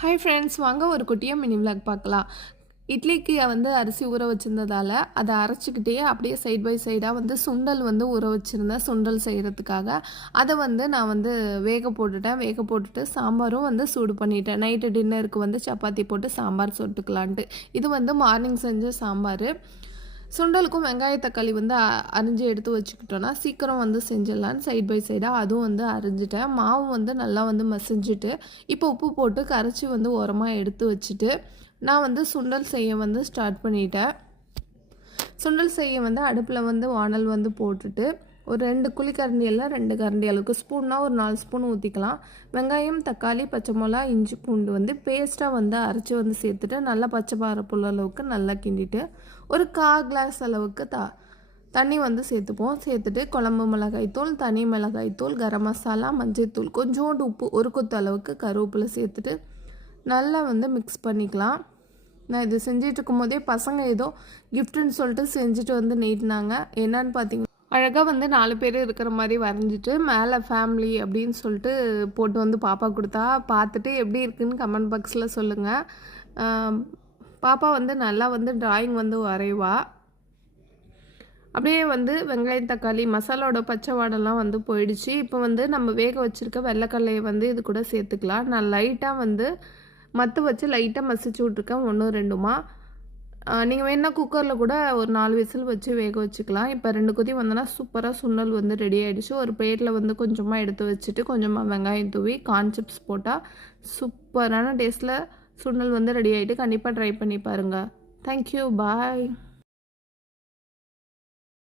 Hi friends வாங்க ஒரு குட்டியாக மினி விளாக் பார்க்கலாம். இட்லிக்கு வந்து அரிசி ஊற வச்சுருந்ததால் அதை அரைச்சிக்கிட்டே அப்படியே சைட் பை சைடாக வந்து சுண்டல் வந்து ஊற வச்சுருந்தேன் சுண்டல் செய்கிறதுக்காக அதை வந்து நான் வந்து வேக போட்டுட்டேன். வேக போட்டுட்டு சாம்பாரும் வந்து சூடு பண்ணிட்டேன். நைட்டு டின்னருக்கு வந்து சப்பாத்தி போட்டு சாம்பார் சொட்டுக்கலான்ட்டு. இது வந்து மார்னிங் செஞ்ச சாம்பார். சுண்டலுக்கும் வெங்காய தக்காளி வந்து அரிஞ்சு எடுத்து வச்சுக்கிட்டோன்னா சீக்கிரம் வந்து செஞ்சிடலான்னு சைட் பை சைடாக அதுவும் வந்து அரிஞ்சிட்டேன். மாவு வந்து நல்லா வந்து மசிஞ்சிட்டு இப்போ உப்பு போட்டு கரைச்சி வந்து உரமாக எடுத்து வச்சுட்டு நான் வந்து சுண்டல் செய்ய வந்து ஸ்டார்ட் பண்ணிட்டேன். சுண்டல் செய்ய வந்து அடுப்பில் வந்து வானல் வந்து போட்டுட்டு ஒரு ரெண்டு குழி கரண்டியெல்லாம் ரெண்டு கரண்டி அளவுக்கு ஸ்பூன்னா ஒரு நாலு ஸ்பூன் ஊற்றிக்கலாம் வெங்காயம் தக்காளி பச்சை மிளகா இஞ்சி பூண்டு வந்து பேஸ்ட்டாக வந்து அரைச்சி வந்து சேர்த்துட்டு நல்லா பச்சை பாரப்புள்ள அளவுக்கு நல்லா கிண்டிட்டு ஒரு கா கிளாஸ் அளவுக்கு த தண்ணி வந்து சேர்த்துப்போம். சேர்த்துட்டு குழம்பு மிளகாய்த்தூள் தனி மிளகாய்த்தூள் கரம் மசாலா மஞ்சள்தூள் கொஞ்சோண்டு உப்பு ஒரு கொத்து அளவுக்கு கருவேப்பிலை சேர்த்துட்டு நல்லா வந்து மிக்ஸ் பண்ணிக்கலாம். நான் இது செஞ்சிட்டு இருக்கும்போதே பசங்க ஏதோ கிஃப்ட்டுன்னு சொல்லிட்டு செஞ்சுட்டு வந்து நீட்டினாங்க. என்னன்னு பார்த்தீங்கன்னா அழகாக வந்து நாலு பேர் இருக்கிற மாதிரி வரைஞ்சிட்டு மேலே ஃபேமிலி அப்படின்னு சொல்லிட்டு போட்டு வந்து பாப்பா கொடுத்தா பார்த்துட்டு எப்படி இருக்குன்னு கமெண்ட் பாக்ஸில் சொல்லுங்கள் பாப்பா வந்து நல்லா வந்து ட்ராயிங் வந்து வரைவா. அப்படியே வந்து வெங்காயம் தக்காளி மசாலாவோட பச்சை வாடெல்லாம் வந்து போயிடுச்சு. இப்போ வந்து நம்ம வேக வச்சுருக்க வெள்ளைக்கல்லையை வந்து இது கூட சேர்த்துக்கலாம். நான் லைட்டாக வந்து மற்ற வச்சு லைட்டாக மசிச்சு விட்ருக்கேன் ஒன்று ரெண்டுமா? நீங்கள் வேணால் குக்கரில் கூட ஒரு நாலு விசில் வச்சு வேக வச்சுக்கலாம். இப்போ ரெண்டு கொதி வந்தோன்னா சூப்பராக சுண்டல் வந்து ரெடி ஆகிடுச்சு ஒரு பிளேட்டில் வந்து கொஞ்சமாக எடுத்து வச்சுட்டு கொஞ்சமாக வெங்காயம் தூவி கார்ன் சிப்ஸ் போட்டால் சூப்பரான டேஸ்ட்டில் சுண்டல் வந்து ரெடி ஆகிட்டு கண்டிப்பாக ட்ரை பண்ணி பாருங்கள் தேங்க்யூ பாய்